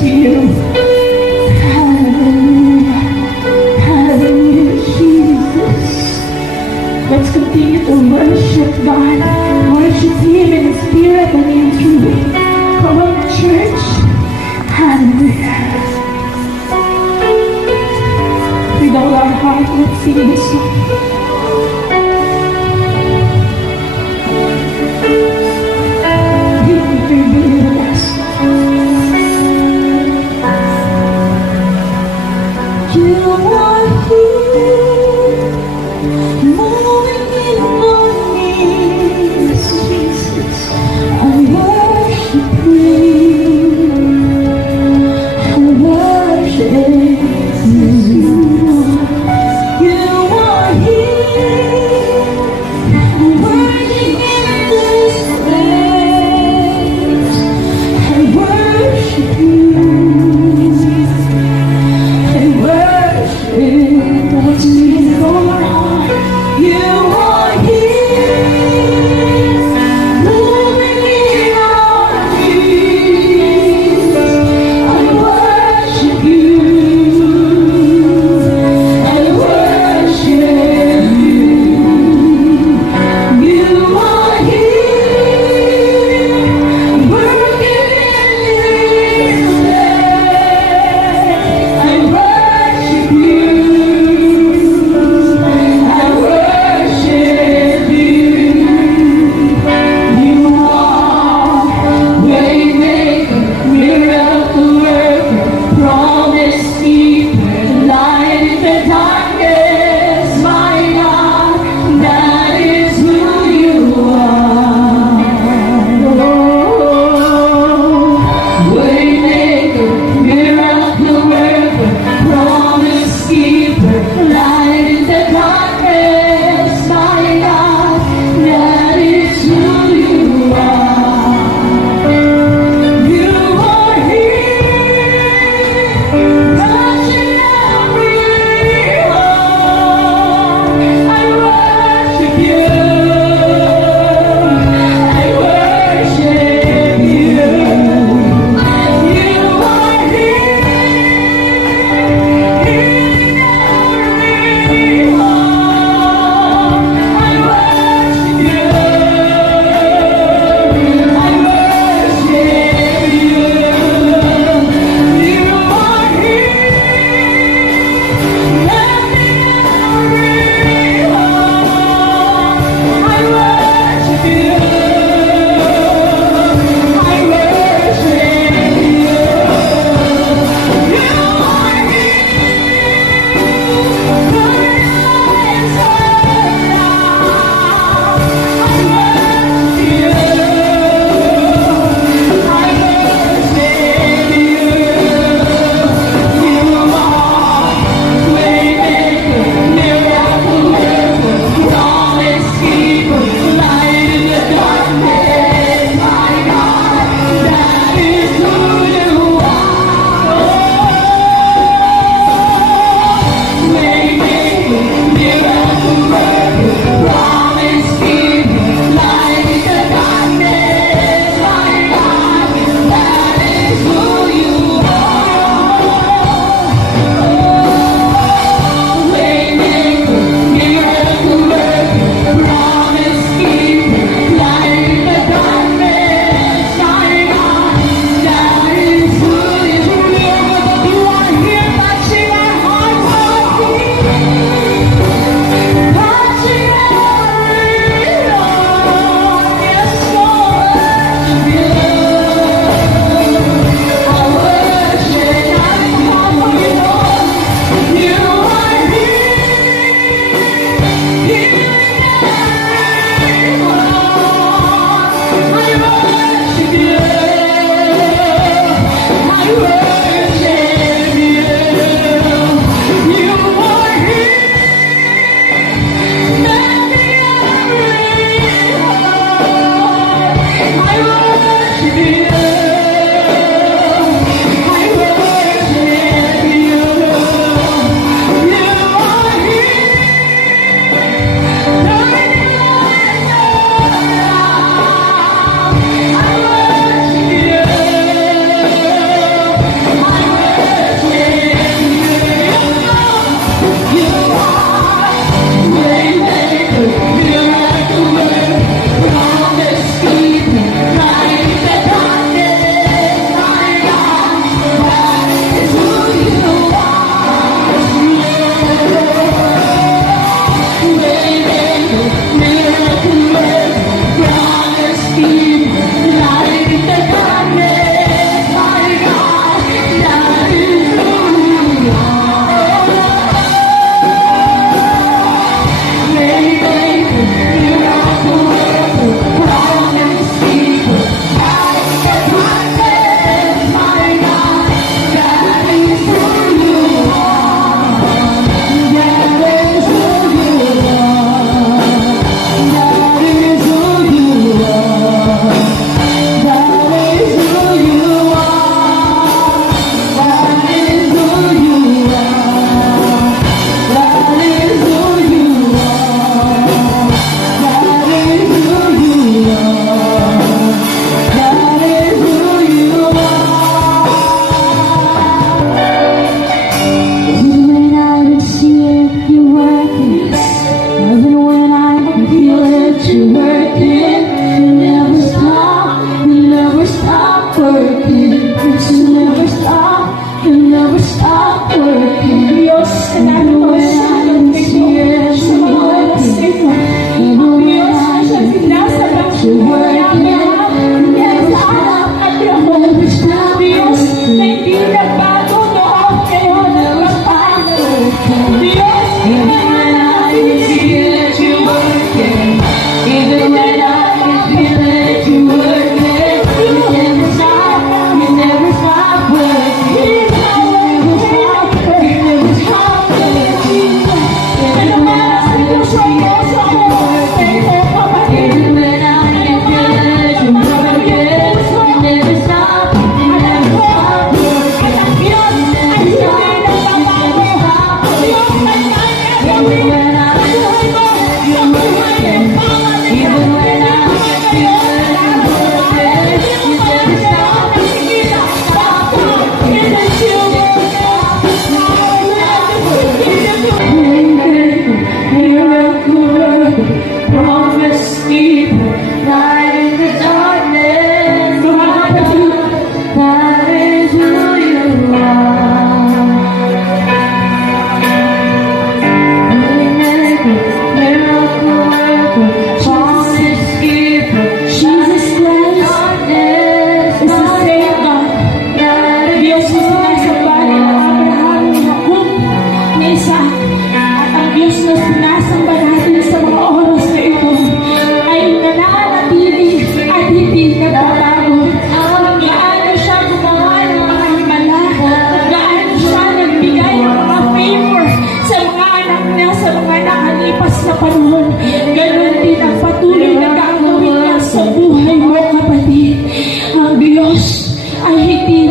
to you. Hallelujah. Hallelujah, Jesus. Let's continue to worship God. Worship Him in the spirit and in truth. Come on, church. Hallelujah. With all our heart, let's sing this song. You are here.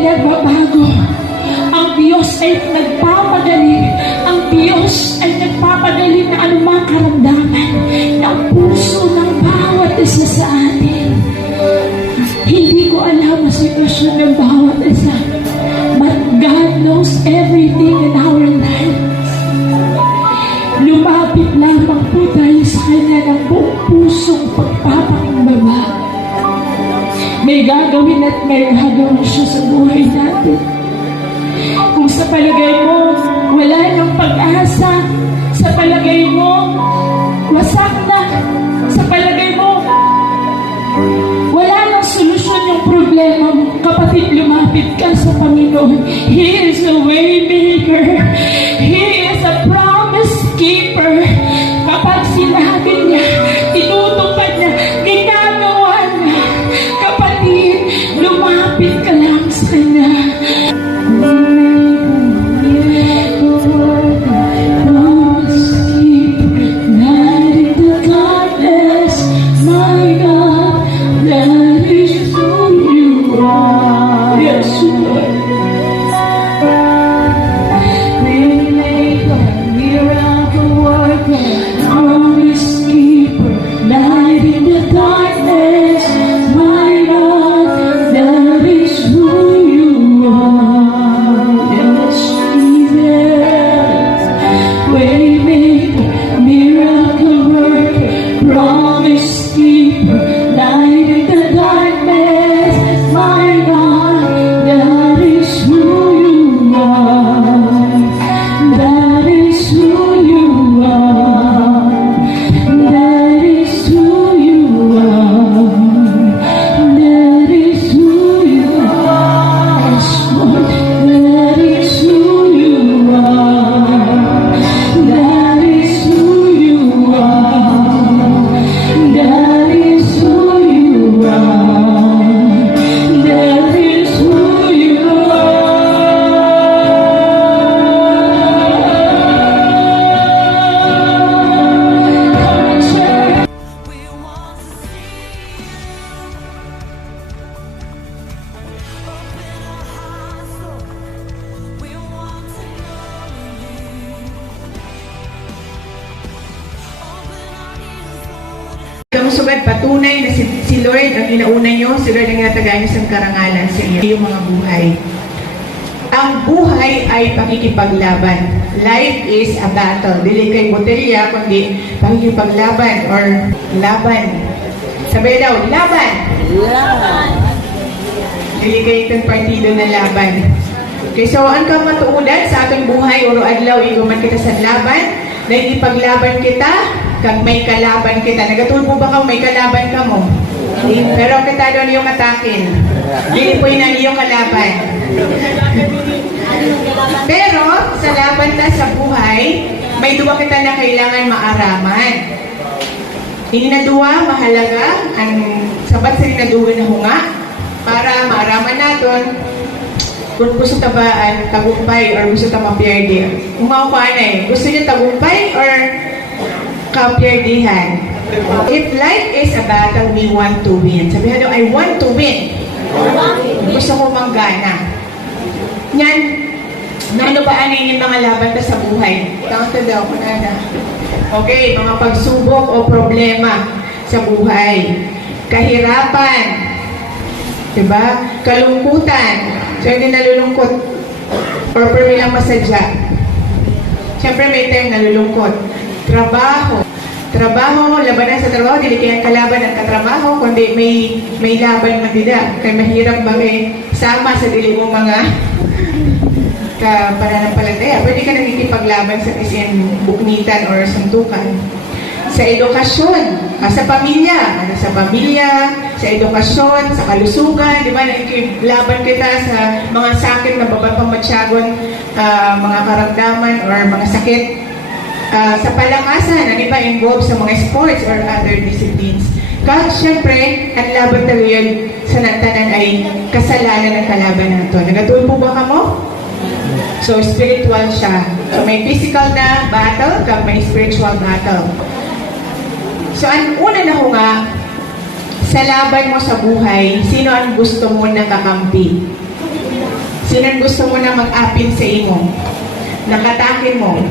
nagbabago. Ang Diyos ay nagpapagaling. Ang Diyos ay nagpapagaling na anumang karamdaman ng puso ng bawat isa sa atin. Hindi ko alam ang sitwasyon ng bawat isa, but God knows everything in our lives. Lumapit lamang po tayo sa Kanya ng buong pusong pagpapakumbaba. May gagawin at may gagawin siya sa buhay natin. Kung sa palagay mo, wala nang pag-asa, sa palagay mo, wasak na, sa palagay mo, wala nang solusyon yung problema mo, kapatid, lumapit ka sa Panginoon. He is a way maker. He is a promise keeper. Kapag sinabi niya, tinutupad niya, ginagawa niya. Kapatid, lumapit ka lang sa Kanya. Kamusugad, patunay na si Lord ang inauna nyo, si Lord ang inatagaan nyo sa karangalan sa iyong mga buhay. Ang buhay ay pakikipaglaban. Life is a battle. Dili kay botelya, kundi pakikipaglaban or laban. Sabay daw, laban! Laban! Dili kay itong partido na laban. Okay, so ang ka matuudan sa atong buhay, uro adlaw, iguman kita sa laban, na ipaglaban kita, kag may kalaban kita. Nagatulpo ba ka may kalaban ka mo? Pero kita doon yung atakin. Dili po yun ang iyong kalaban. Pero sa laban ta sa buhay, may duwa kita na kailangan maaraman. Hindi na duwa, mahalaga, ang sabat sa na duwa na hunga, para maaraman natin kung gusto tabaan, tagumpay, or gusto ta mapiyerde. Umaw pa na eh. Gusto niyo tagumpay or kapiyerdihan? If life is a battle, we want to win. Sabihan nyo, I want to win. Gusto ko manggana. Yan, ano ba anin yung mga laban ta sa buhay? Counted daw ko na. Okay, mga pagsubok o problema sa buhay. Kahirapan. Diba? Kalungkutan. So, hindi nalulungkot. Or lang masadya. Siyempre, may time nalulungkot. Trabaho. Trabaho, labanan sa trabaho, dili kaya kalaban ang katrabaho, kundi may laban man dida. Kaya mahirap bagay sama sa dili mong mga pananampalataya. Pwede ka nagkikipaglaban sa isin buknitan or suntukan. Sa edukasyon, sa pamilya, sa edukasyon, sa kalusugan, di ba, nagkilaban kita sa mga sakit na babatpamatsagon, mga karamdaman or mga sakit. Sa palakasan, ano ba involved sa mga sports or other disciplines. Kasi syempre, ang laban talaga yun sa natanan ay kasalanan ng kalaban nato. Nagatulpo ba ka mo? So, spiritual siya. So, may physical na battle, kag may spiritual battle. So, ang una na ko nga, sa laban mo sa buhay, sino ang gusto mo na kakampi? Ngayon gusto mo na mag-apin sa imo. Nakatakin mo.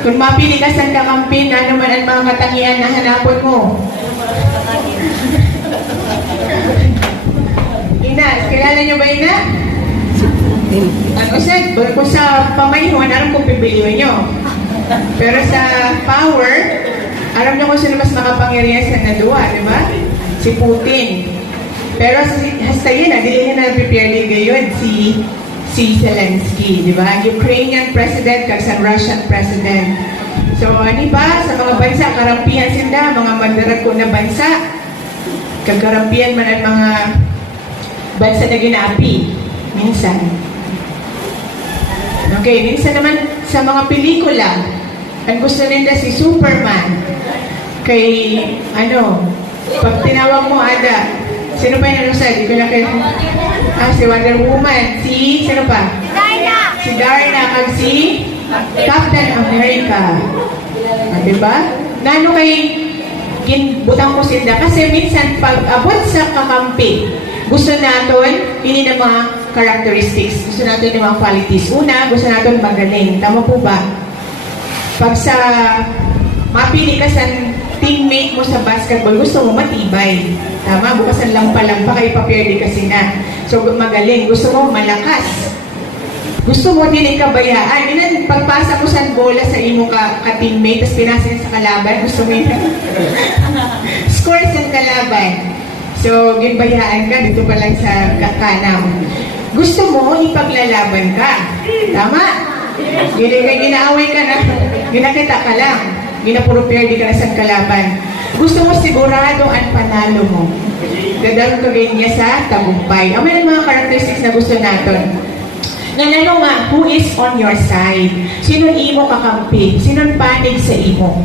Kung mapili ka sa kakampi, na naman ang mga katangian na hanapon mo. Ina, kilala niyo ba Ina? Ano kung sa pamayhuan, alam kung pipiliin niyo. Pero sa power, alam niyo kung sino mas makapangyarihan sa naduwa, di ba? Si Putin. Pero hasta yun, hindi na nagpipili gayon si Zelensky, di ba? Ukrainian president kag sa Russian president. So, ano ba? Sa mga bansa, karampihan sila, mga mandarag ko na bansa. Kagarampihan man ang mga bansa na ginaapi. Minsan. Okay, minsan naman sa mga pelikula, ang gusto nila si Superman. Kay, pag tinawag mo, Ada, sino pa yung nalusad? Di ko na kayo. Si Wonder Woman. Sino pa? Darna! Si Darna. Kag si Captain America. Diba? Nano kay ginbutang ko sila. Kasi minsan, pag abot sa kakampi, gusto natin, ini na mga characteristics. Gusto natin yung mga qualities. Una, gusto natin magaling. Tama po ba? Pag sa mapili ka sa teammate mo sa basketball, gusto mo matibay. Tama? Bukasan lang pa kayo papirdi kasi na. So, magaling. Gusto mo malakas. Gusto mo din kabayaan. Inan, pagpasa mo sa bola sa imo ka-teammate, tapos pinasin sa kalaban, gusto mo yun. Score sa kalaban. So, ginbayaan ka, dito pa lang sa kanam. Gusto mo, ipaglalaban ka. Tama? Ginaaway ka na, ginakita ka lang. Ginapuro-perdi ka na sa kalaban. Gusto mo sigurado ang panalo mo. Dadalo ka niya sa tagumpay. Ang may mga characteristics na gusto natin. Nanano nga, who is on your side? Sino imo kakampi? Sino panig sa imo?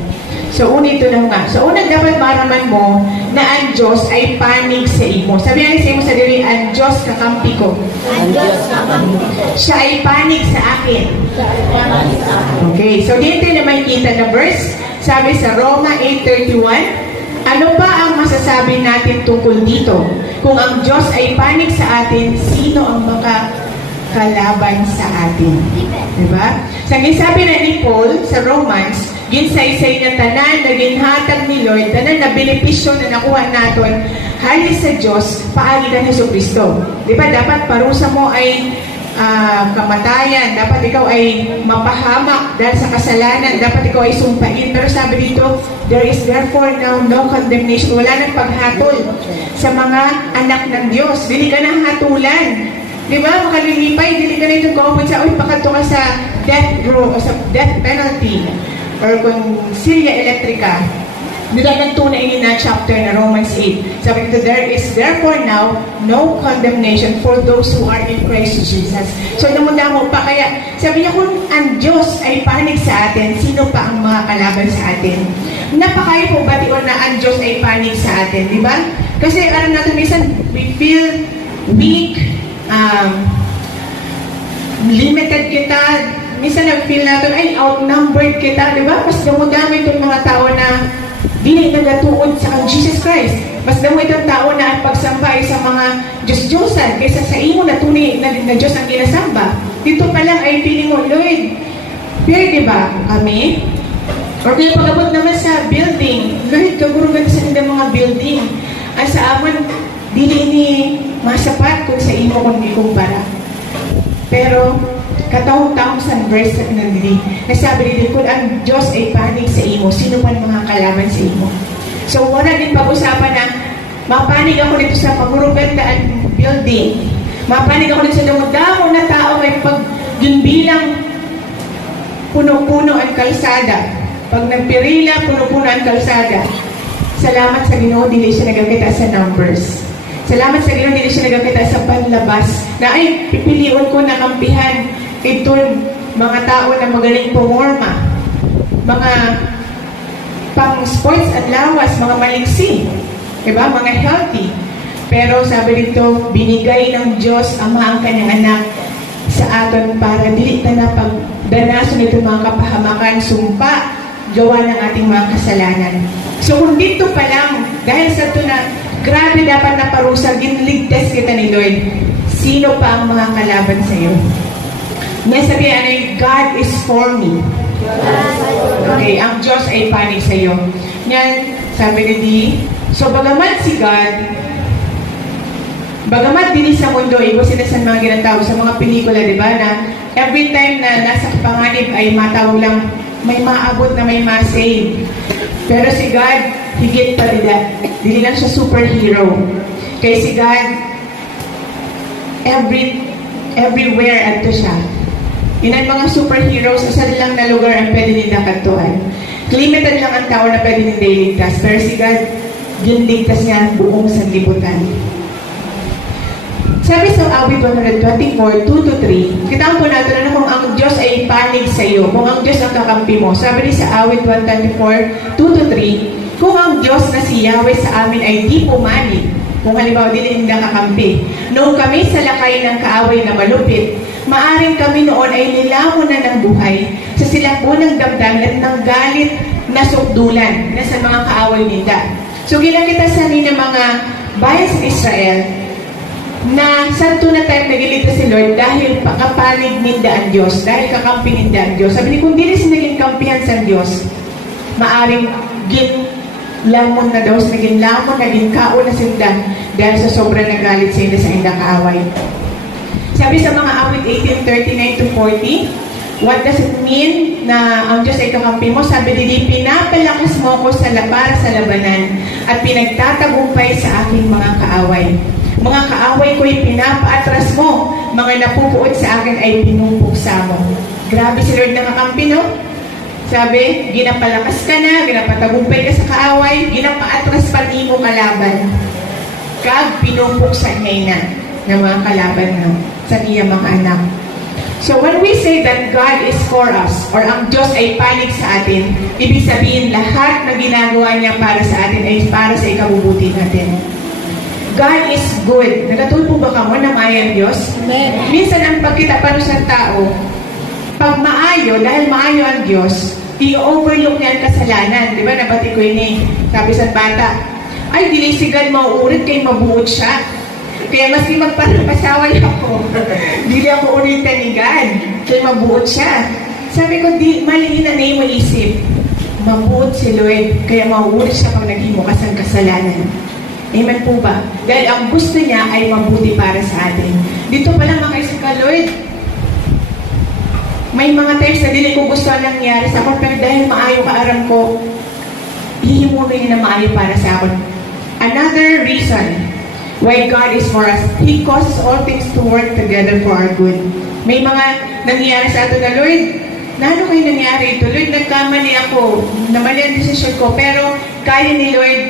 So, ito na nga. So, unang dapat maraman mo na ang Diyos ay panig sa imo. Sabihan sa imo sa diri, ang Diyos kakampi ko. Ang Diyos kakampi ko. Siya ay panig sa akin. Okay, so dito na makikita na verse. Sabi sa Roma 8:31, ano pa ang masasabi natin tungkol dito? Kung ang Diyos ay panig sa atin, sino ang makakalaban sa atin? Diba? Sa sabi na ni Paul sa Romans, ginsaysay na tanan na ginhatag ni Lord, tanan na benepisyo na nakuha natin, halis sa Diyos, paagi ka ni Jesucristo. Diba? Dapat parusa mo ay kamatayan, dapat ikaw ay mapahamak dahil sa kasalanan, dapat ikaw ay sumpain. Pero sabi dito, there is therefore now no condemnation. Wala nang paghatol sa mga anak ng Diyos. Dili ka nang hatulan. Di ba? Makalilipay, dili ka na itong kumapun sa, pakato ka sa death row, o sa death penalty, or kung Syria Electrica. Nilagantunay ni na chapter na Romans 8. Sabi dito, there is therefore now no condemnation for those who are in Christ Jesus. So, namundamo pa. Kaya, sabi niya, kung ang Diyos ay panig sa atin, sino pa ang mga kalaban sa atin? Napakayo po ba na ang Diyos ay panig sa atin, di ba? Kasi, alam natin, minsan, we feel weak, limited kita, minsan nag-feel natin, ay, outnumbered kita, di ba? Mas namundamo itong mga tao na dili nagatuod sa kang Jesus Christ. Mas damo itong tao na ang pagsamba ay sa mga Diyos-Diyosan kaysa sa imo na tunay na Diyos ang ginasamba. Dito pa lang ay feeling mo, Lord, pure diba kami? Or kaya pag-abot naman sa building, Lord, kagurugan sa mga building. Ang sa amon, dili ni masapat kung sa imo kung ikumpara. Pero, katawang-tawang sa verse sa pinagdili. Nasabi dito, kung ang Diyos ay panig sa imo, sino pa mga kalaban sa imo? So, wala din pag-usapan na mapanig ako dito sa pagurugandaan building. Mapanig ako dito sa dumudamo na tao may pag yun bilang puno-puno ang kalsada. Pag nagpirila, puno-puno ang kalsada. Salamat sa Ginoo, dili siya nagkakita sa numbers. Salamat sa Ginoo, dili siya nagkakita sa panlabas. Na ay, pipiliun ko na kampihan ito mga tao na magaling pumorma, mga pang sports at lawas, mga maliksi, diba? Mga healthy. Pero sabi dito, binigay ng Diyos Ama ang kanyang anak sa aton para dili na pagdanason ito mga kapahamakan, sumpa, gawa ng ating mga kasalanan. So kung dito pa lang, dahil sa ito na grabe dapat na parusa, ginligtas kita ni Lord, sino pa ang mga kalaban sa sa'yo. Nasabi, ano yung God is for me. Okay, ang Diyos ay panig sa'yo. Yan, sabi ni Dee, so bagamat si God, bagamat din sa mundo, iba sila sa mga ginatawag sa mga pelikula, di ba, na every time na nasa panganib ay matawag lang, may maabot na may ma-save. Pero si God, higit pa nila. Hindi lang siya superhero. Kaya si God, everywhere ato siya. Yun ang mga superheroes sa lang na lugar ang pwede nila kantuhan. Limited lang ang tao na pwede nila iligtas. Pero si God, ginligtas niya buong sanlibutan. Sabi sa awit 124, 2-3, kitaan po natin na kung ang Diyos ay panig sa iyo, kung ang Diyos ang kakampi mo. Sabi sa awit 124, 2-3, kung ang Diyos na si Yahweh sa amin ay di pumanig, kung halimbawa din hindi kakampi, noong kami sa lakay ng kaaway na malupit, maaring kami noon ay nilamon na ng buhay sa silakbo ng damdamin at ng galit na sukdulan na sa mga kaaway nila. So ginakita sa amin ng mga bayan sa Israel na santo na tayo nagiligtas si Lord dahil kapanig ninda ang Diyos, dahil kakampi ninda ang Diyos. Sabi ni, kung di rin sinaging kampihan sa Diyos, maaring lamon na daw, naging lamon, naging kao na sinda dahil sa sobrang nagalit sa inda sa indang kaaway. Sabi sa mga awit 18:39-40, what does it mean na ang Diyos ay kakampi mo? Sabi nila, pinapalakas mo ko para sa labanan at pinagtatagumpay sa aking mga kaaway. Mga kaaway ko'y pinapaatras mo, mga napupuot sa akin ay pinupuksa mo. Grabe si Lord na kakampi, no? Sabi, ginapalakas ka na, ginapatagumpay ka sa kaaway, ginapaatras pa ni mo kalaban. Kag pinupuksa niya na ng mga kalaban na sa niya mga anak. So when we say that God is for us, or ang Diyos ay panig sa atin, ibig sabihin lahat na ginagawa niya para sa atin ay para sa ikabubuti natin. God is good. Nagatulpo ba ka mo na maayo ang Diyos? Amen. Minsan ang pagkita pa sa tao, pag maayo, dahil maayo ang Diyos, i-overlook niya ang kasalanan. Di ba? Nabati ko yun eh. Sabi sa bata, ay, dilisigan mauurit kay mabuot siya. Kaya maski magpapasaway ako. Dili ako uritan ni God. Kaya mabuot siya. Sabi ko, mali na yung maisip. Mabuot si Lord. Kaya mauurit siya pag naghimukas ang kasalanan. Amen po ba? Dahil ang gusto niya ay mabuti para sa atin. Dito pala makaisip ka, Lord, may mga times na dili ko gusto ang nangyari sa akin, pero dahil maayo ka aram ko, hihimunin niya na maayo para sa akin. Another reason why God is for us, He causes all things to work together for our good. May mga nangyari sa atin na, Lord, ano kayo nangyari ito? Lord, nagkamali ako, namali ang desisyon ko, pero kaya ni Lord,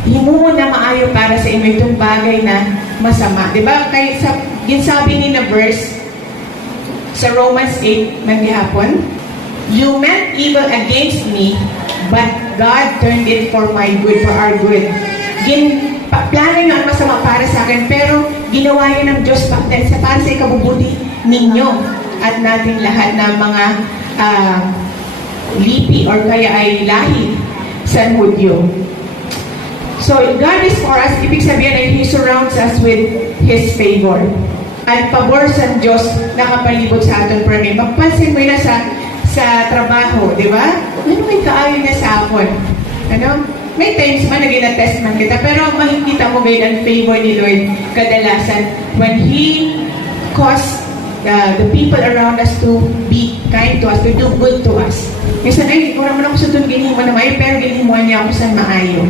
himuon na maayo para sa inyo itong bagay na masama. Diba? Kaya ginsabi ni na verse sa Romans 8 naghihapon, you meant evil against me, but God turned it for my good, for our good. Plano nyo ang masama para sa akin, pero ginawa yun ng Diyos para sa ikabubuti ninyo at natin lahat ng mga lipi or kaya ay lahi sa Hudyo. So, God is for us, ibig sabihin ay He surrounds us with His favor. At pabor sa Diyos nakapalibot sa atin. Pero magpansin mo yun sa trabaho, di ba? Ano may kaayon na sa akin? Ano? May times man naging na-test man kita, pero makikita mo ngayon ang favor ni Lord kadalasan when He caused the people around us to be kind to us, to do good to us. Minsan ay, kung naman ako sa doon, ginihin mo na maayo, pero ginihin mo niya ako sa maayo.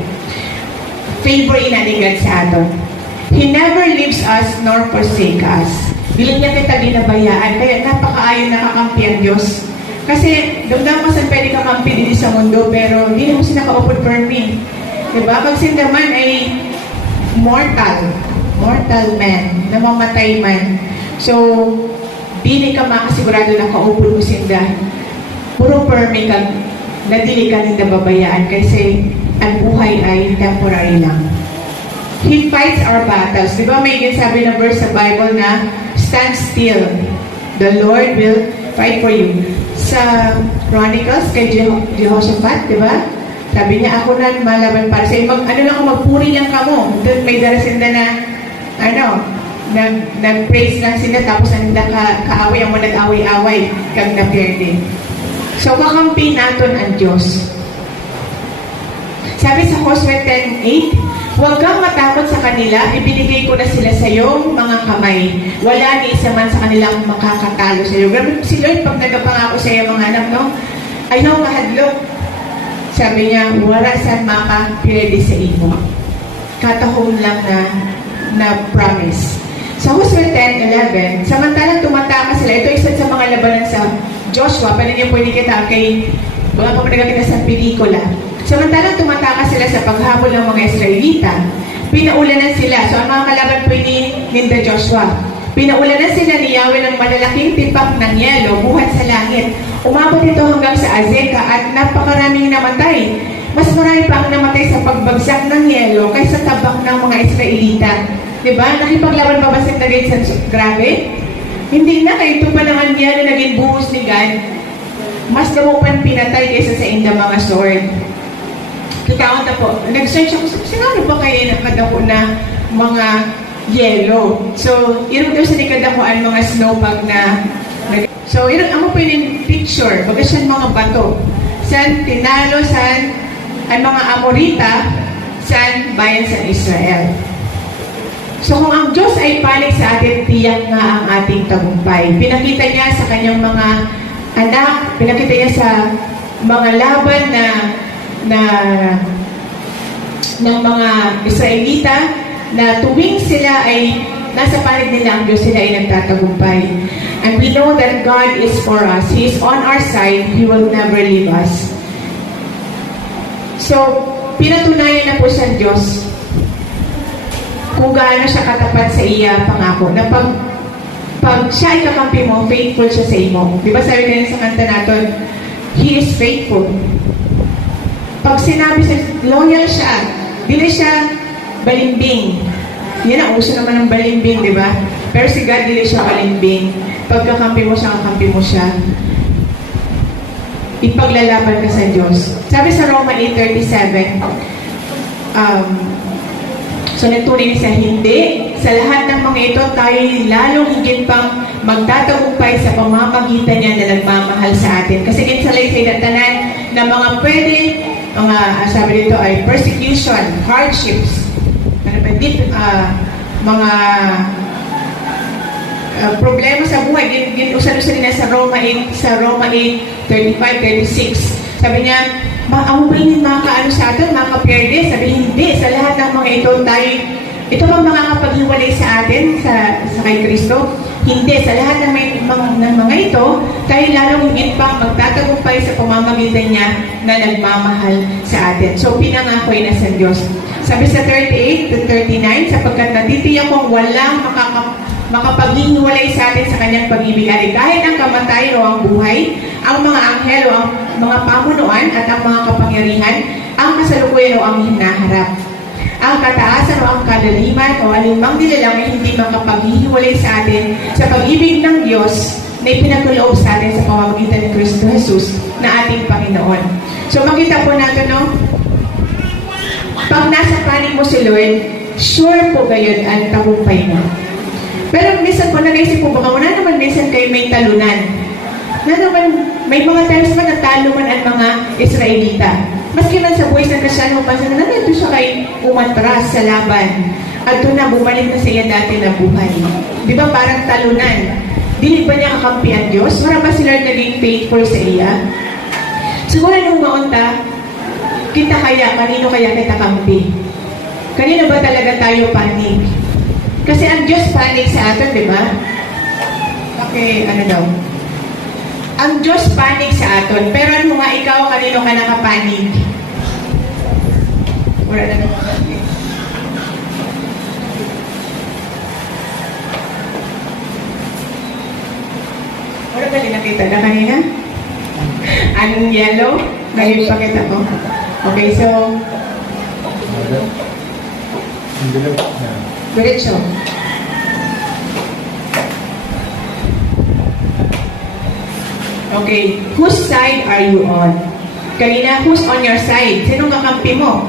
Favor inaligad sa atin. He never leaves us nor forsake us. Dili niya kita ginabayaan, kaya napakaayon nakakampi ang Diyos. Kasi, damdam mo saan pwede kakampi din sa mundo, pero hindi mo siya naka-open for me. Diba? Pag sindaman ay mortal man, namamatay man. So, dili ka makasigurado na ka-open mo sinda. Puro permi ka, na dili ka nila babayaan kasi ang buhay ay temporary lang. He fights our battles. Di ba may sabi na verse sa Bible na stand still. The Lord will fight for you. Sa Chronicles, kay Jehoshaphat, di ba? Sabi niya, ako na malaban para sa'yo. Magpuri lang ka mo. Doon may darasinda na, nag-praise lang sila tapos ang kaaway ang nag-away-away kag na-perde. So kakampi naton ang Diyos. Sabi sa Joshua 10:8, huwag kang matakot sa kanila, ibinigay ko na sila sa iyong mga kamay. Wala ni isa man sa kanilang makakatalo sa iyo. Grabe si Lord pag nagapangako sa iyo mga anak, no? Ayaw kahadlok. Sabi niya, wala saan maka-perde sa imo. Katahong lang na promise. Sa Joshua 10:11, samantalang tumataka sila, ito isa sa mga labanan sa Joshua, pwede niyo pwede kita kay mga kapanaga kita sa pelikula. Samantalang tumataka sila sa paghabol ng mga Israelita, pinaulanan sila. So ang mga kalaban po ni Joshua. Pinaulanan sila ni Yahweh ng malalaking tipak ng yelo buhat sa langit. Umabot ito hanggang sa Azeka at napakaraming namatay. Mas marami pa ang namatay sa pagbagsak ng yelo kaysa tabak ng mga Israelita. Diba? Nakipaglaban pa ba sa David sa grabe? Hindi na, kayo ito pa naman yan na naging buhos ni God. Mas damupan pinatay kaysa sa inda mga sword. Kitaon na po, nag-search ako, sino ba kayo nakadako na mga yelo? So, yun daw sa nikadakuan mga snowpack na so, yun, ako po yung picture, baga siya mga bato. San tinalo, san ang mga Amorita, san bayan sa Israel. So kung ang Diyos ay panig sa atin, tiyak nga ang ating tagumpay. Pinakita niya sa kanyang mga anak, pinakita niya sa mga laban ng mga Israelita na tuwing sila ay nasa panig nila ang Diyos, sila ay nagtatagumpay. And we know that God is for us. He is on our side. He will never leave us. So, pinatunayan na po sa Diyos kung gaano siya katapat sa iya pangako na pag siya ay kakampi mo, faithful siya sa imo. Di ba sabi kanina sa kanta natin, He is faithful. Pag sinabi siya, loyal siya, dili siya balimbing. Yan ang uso naman ng balimbing, di ba? Pero si God, dili siya balimbing. Pag kakampi mo siya, kakampi mo siya. Ipaglalaban ka sa Diyos. Sabi sa Roma 8:37, so nagtunay sa hindi, sa lahat ng mga ito, tayo lalong higit pang magtatagumpay sa pamamagitan niya na nagmamahal sa atin. Kasi kinsalay sa idatanan na mga pwede, sabi dito ay persecution, hardships, mga problema sa buhay. Ginusan-usan nila sa Roma 8:35-36. Sabi niya, ang mainin makakaano sa atin, makakaperde. Sabi, hindi. Sa lahat ng mga ito bang makakapaghiwalay sa atin sa kay Kristo? Hindi. Sa lahat ng mga ito, tayo lalong higit pang magtatagumpay sa pamamagitan niya na nagmamahal sa atin. So, pinangako na sa Diyos. Sabi sa 38-39, sapagkat natitiyak kong walang makapaghiwalay sa atin sa kanyang pag-ibig. Kahit ang kamatayan o ang buhay, ang mga anghel o ang mga pamunuan at ang mga kapangyarihan, ang kasalukuyan o ang hinaharap. Ang kataasan o ang kadaliman o anumang nilalang ay hindi makapaghiwalay sa atin sa pag-ibig ng Diyos na ipinagkaloob sa atin sa pamamagitan ni Kristo Jesus na ating Panginoon. So makita po natin, no? Pag nasa panig mo si Lord, sure po gayon ang tagumpay mo. Pero minsan po, nag-isip po baka wala naman minsan kayo may talunan. Na naman, may mga times man natalo man ang mga Israelita. Maski man sa buhay sa Kristiyan, mapansin na nandito siya kay umatras sa laban. At doon na, bumalik na sa iya dati na buhay. Di ba parang talunan? Dili ba niya kakampi ang Diyos? Wala ba sila naging faithful sa iya? Siguro nung maunta, kita kaya, kanino kaya kita kampi? Kanino ba talaga tayo panig? Kasi ang Diyos panig sa atin, di ba? Okay, ano daw? Ang Diyos panig sa atin. Pero ano nga ikaw, kanino ka nakapanig? Wala na nakapanig. Wala ba din nakita na kanina? Anong yellow? Ngayon pakita ko. Okay, so... Diretso. Okay, whose side are you on? Kanina, who's on your side? Sinong kakampi mo?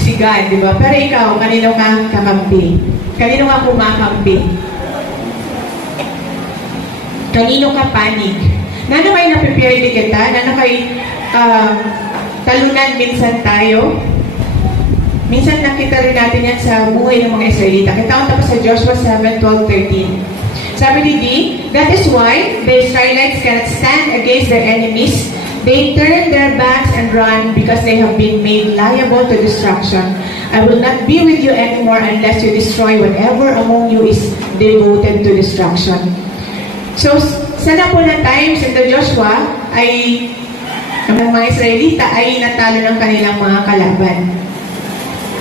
Si si God, di ba? Pero ikaw, kanino ka kakampi? Kanino ka kumakampi? Kanino ka panig? Nano kayo napipirili kita? Nano kayo talunan minsan tayo? Minsan nakita rin natin yan sa buhay ng mga Israelita. Kita ko tapos sa Joshua 7:12-13. Sabi ni D, that is why the Israelites cannot stand against their enemies. They turn their backs and run because they have been made liable to destruction. I will not be with you anymore unless you destroy whatever among you is devoted to destruction. So, sa napunan times in the Joshua ay ang mga Israelita ay natalo ng kanilang mga kalaban.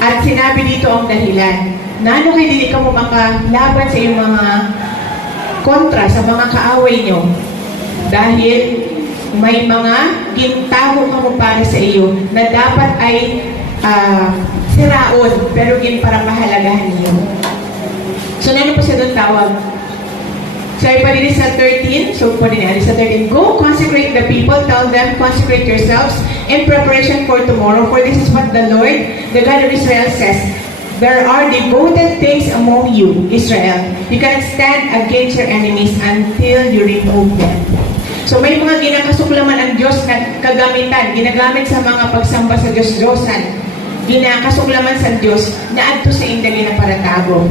At sinabi dito ang dahilan. Nano kayo hindi ka mo makalaban sa iyong mga kontra, sa mga kaaway nyo. Dahil may mga gintago ka mo para sa iyo na dapat ay siraon, pero para pahalagahan niyo. So, nano po siya doon tawag? Sabi pa din sa 13, so po din sa 13, go consecrate the people, tell them, consecrate yourselves in preparation for tomorrow, for this is what the Lord, the God of Israel says, there are devoted things among you, Israel. You cannot stand against your enemies until you remove them. So may mga ginakasuklaman ang Diyos na kagamitan, ginagamit sa mga pagsamba sa Diyos-Diyosan, ginakasuklaman sa Diyos na adto sa inda ginaparatago.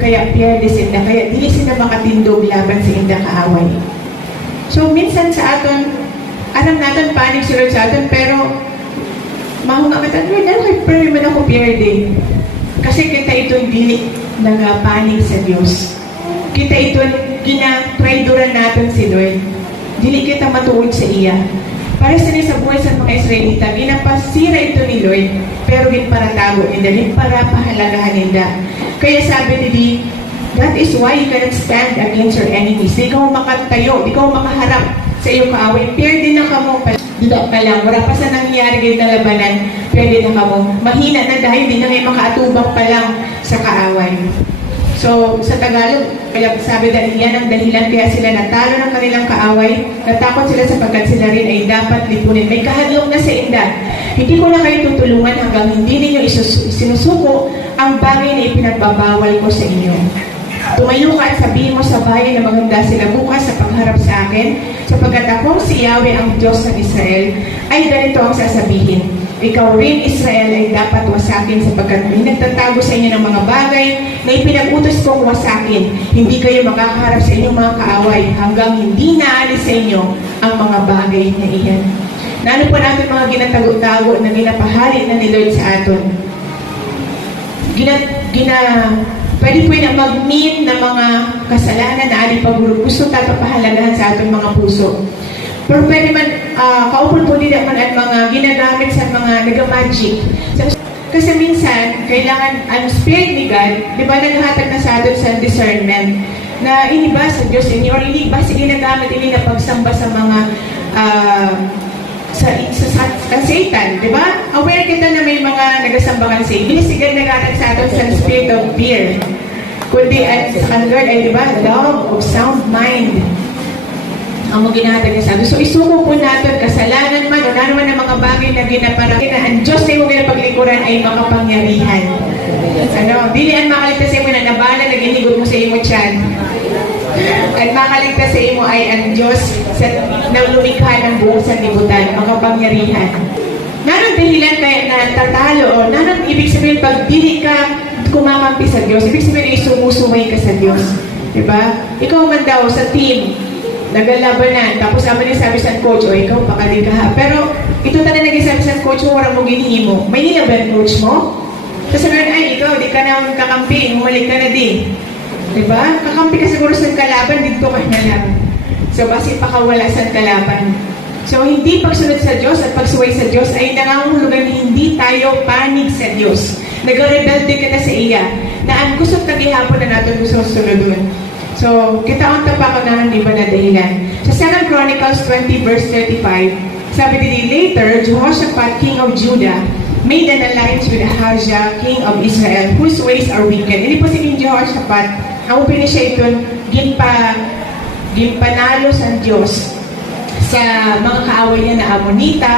Kaya pierde sila, kaya dili sila makatindog laban sa inda kaaway. So minsan sa aton, alam natin panig sila sa aton, pero mahungamatan, Lord, ano kay prayer man ako pierde? Kasi kita itong dili nagapanig sa Diyos. Kita itong ginatraidoran natin si Lord. Dili kita matuod sa iya. Para sa niya sa buhay sa mga Israelita, ginapasira ito ni Lord, pero ginparatago nila, para pahalagahan nila. Kaya sabi ni Di, that is why you cannot stand against your enemies. Di ka mo makatayo, di ka mo makaharap sa iyong kaaway. Pwede na ka mo, dito ka lang, wala pa sa nangyari ganyan na labanan, pwede na ka mo. Mahina na dahil di na ngayon makaatubang pa lang sa kaaway. So, sa Tagalog, kaya sabi dahil yan ang dahilan kaya sila natalo ng kanilang kaaway, natakot sila sapagkat sila rin ay dapat lipunin. May kahadlong na sa inda. Hindi ko na kayo tutulungan hanggang hindi ninyo sinusuko ang bagay na ipinagbabawal ko sa inyo. Tumayo ka at sabihin mo sa bayan na maganda sila bukas sa pagharap sa akin, sapagkat akong si Yahweh ang Diyos ng Israel, ay ganito ang sasabihin. Ikaw rin, Israel, ay dapat wasakin sapagkat may nagtatago sa inyo ng mga bagay na ipinag-utos kong wasakin. Hindi kayo makakaharap sa inyong mga kaaway hanggang hindi naalis sa inyo ang mga bagay na iyan. Nano po natin mga ginatago-tago na ginapahali na ni Lord sa aton. Pwede po na mag-mean ng mga kasalanan na aling pagulog. Gusto tayo papahalagahan sa atong mga puso. Pero pwede man, kaupol po nila man at mga ginagamit sa mga nag-magic. Kasi minsan, kailangan, ang spirit ni God, di ba naghahatag na sa atin sa discernment, na iniba sa Diyos inyo, or iniba sa ginagamit ini na pagsamba sa mga sa Satan, di ba? Aware kita na may mga nagasambakan sa iyo. Binisigan naghahatag sa atin sa spirit of fear. Kundi at sa Lord ay, di ba, love of sound mind. Ang mga ginahatag niya sabi. So, isuko po natin, kasalanan man, o naman ang mga bagay na ginaparang na ang Diyos na yung paglikuran ay makapangyarihan. Ano, dili ang makaligtas sa imo na nabala, naginigot mo sa imo tiyan. At makaligtas sa imo ay ang Diyos na lumikha ng buong sanlibutan, makapangyarihan. Nanong dahilan kaya na tatalo, o nanong ibig sabihin pag dili ka kumakampi sa Diyos, ibig sabihin ay sumusumay ka sa Diyos. Diba? Ikaw man daw sa team, nagalabanan, tapos ama niya sabi sa coach, o ikaw pakalig ka ha. Pero ito talaga nagsasabi sa coach mo, walang mo ginihi mo. May nilaban coach mo? Tapos sabi ay ikaw, di ka na kakampi, humalik ka na din. Diba? Kakampi ka siguro sa kalaban, dito ka na lang. So, basi pakawala sa kalaban. So, hindi pagsunod sa Diyos at pagsuway sa Diyos ay nangangahulugan hindi tayo panig sa Diyos. Nag-rebelde ka na sa iya, na ang gusto tagihapon na natin gusto sunodun. So, kita ang tapak na ng iba na dahilan. Sa 2 Chronicles 20 verse 35, sabi din later, Jehoshaphat, king of Judah, made an alliance with Ahijah, king of Israel, whose ways are wicked. Hindi po si King Jehoshaphat, ang upin siya ito, ginpanalo sa Diyos sa mga kaaway niya na Amonita,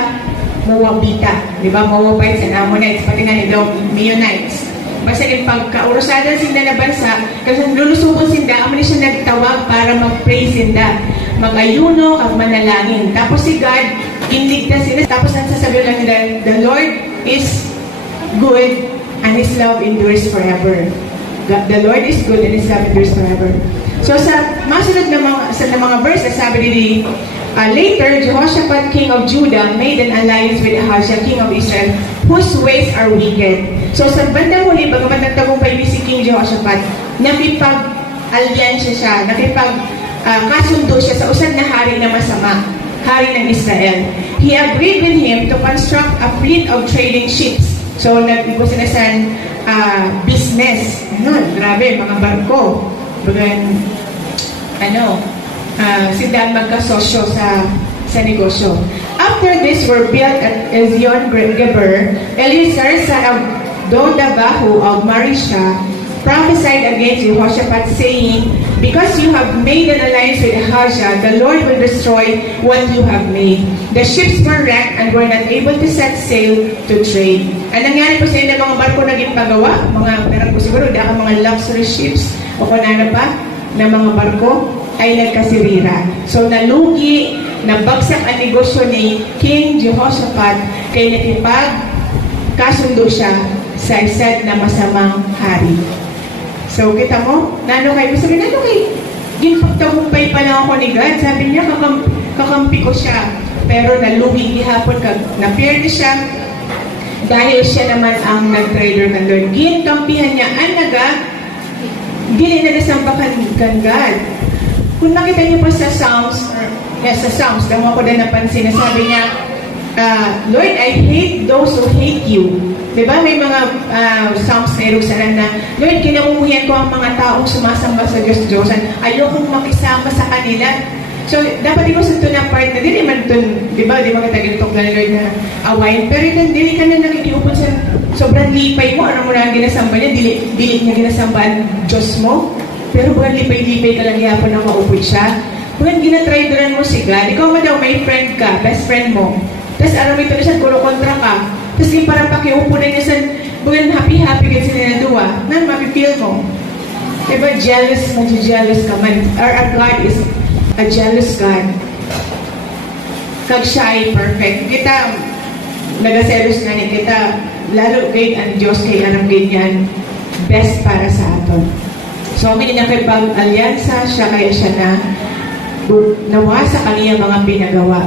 Moabita, di ba? Moabites and Ammonites, pati nga nila Meunites. Basta yung pagkaurusada sinda na bansa, kasi lulusubon sinda, aman siya nagtawag para mag-pray sinda, mag-ayuno, kag manalangin. Tapos si God, inligtas sila. Tapos nagsasabi lang nila, the Lord is good and His love endures forever. The Lord is good and His love endures forever. So sa masunod na mga verses, sabi nila, later, Jehoshaphat, king of Judah, made an alliance with Ahaziah, king of Israel, whose ways are wicked. So sa bandang huli, bagamat nagtagumpay si King Jehoshaphat, nakipag-alyansya siya, nakipag-kasundo siya sa usad na hari na masama, hari ng Israel. He agreed with him to construct a fleet of trading ships. So nag-ibo sila sa business. Grabe, mga barko. Bagan, sila magkasosyo sa negosyo. After this were built at Ezion-Geber, Eleazar, son of Dodabahu of Marisha, prophesied against Jehoshaphat, saying, because you have made an alliance with Ahaziah, the Lord will destroy what you have made. The ships were wrecked and were not able to set sail to trade. Ang nangyari po sa inyo mga barko na ginpagawa, meron po siguro, mga luxury ships, o kung ano pa, na mga barko, ay nagkasirira. So nalugi, nabagsak ang negosyo ni King Jehoshaphat, kaya nakipag-kasundo siya sa isad na masamang hari. So kita mo, sabi, ginpagtagumpay pa lang ako ni God. Sabi niya, kakampi ko siya. Pero nalugi gihapon, na-pierdi siya, dahil siya naman ang nag-trader ng Lord. Ginkampihan niya, dili na nasambakan kan God. Kung nakita niyo pa sa Psalms, damo ko na napansin na sabi niya, Lord, I hate those who hate you. Diba? May mga Psalms na irugsalan na, Lord, kinamumuhian ko ang mga taong sumasamba sa Diyos-Diyosan. Ayokong makisama sa kanila. So, dapat ikaw sa ito na part na, dili man ito, diba? Di mga tagintok na Lord na awayin. Pero ito, dili ka na nakikiupon sa sobrang lipay mo. Ano mo na ang ginasamba niya? Dili niya ginasamba ang Diyos mo. Pero bukan lipay-lipay ka lang yapon na maupod siya. Bukan ginatrideran mo si God. Ikaw mo daw, may friend ka, best friend mo. Tapos aram ito na siya, kuro kontra ka. Tapos yung parang pakiupo na niya sa, bukan happy-happy ka sila na duwa. Nan, mapipil mo. Diba, jealous ka man. Our God is a jealous God. Kag siya ay perfect. Kita, nagaselos na niya. Kita, lalo gate ang Diyos kay aram ganyan, best para sa aton. So, may nakipag-alyansa siya, kaya siya na nawa sa kaniya mga pinagawa.